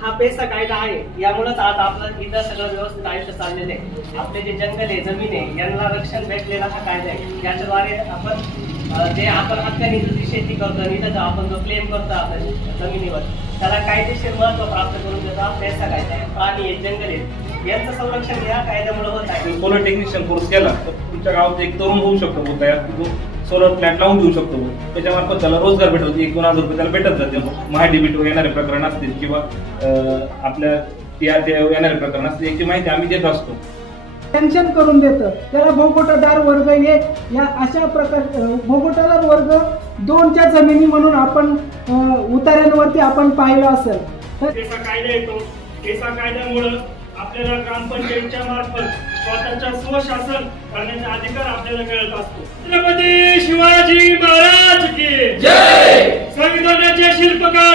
हा पेसा कायदा आहे, यामुळेच आज आपलं इथं सगळं व्यवस्थित आयुष्य चाललेलं आहे. आपले जे जंगल आहे, जमीन आहे, यांना रक्षण भेटलेला हा कायदा आहे. याच्याद्वारे आपण जे आपण हक्काने जी शेती करतो आणि इथं आपण जो क्लेम करतो आपल्या जमिनीवर, त्याला कायदेशीर महत्व प्राप्त करून देतो हा पेसा कायदा आहे. प्राणी आहेत, जंगल आहेत, यांचं संरक्षण या कायद्यामुळे होत आहे. सोलर टेक्निशियन कोर्स केला तर तुमच्या गावात एक तरुण होऊ शकतो तो तयार, जो सोलर प्लॅन्ट लावून देऊ शकतो. त्याच्या मार्फत त्याला रोजगार भेटतो, 1-2 हजार रुपये त्याला भेटत जाते. महाडीबीटी येणारे प्रकरण असतील किंवा आपल्या TRT येणारे प्रकरण असतील, याची माहिती आम्ही देत असतो. टेन्शन करून देतं त्याला. भोगोटादार वर्ग हे या अशा प्रकार भोगोटादार वर्ग 2च्या जमिनी म्हणून आपण उतार्यांवरती आपण पाहिलं असेल. पेसा कायदा येतो. पेसा कायद्यामुळं आपल्याला ग्रामपंचायतच्या मार्फत स्वतःच्या स्वशासन करण्याचा अधिकार आपल्याला मिळत असतो. छत्रपती शिवाजी महाराज की जय. संविधानाचे शिल्पकार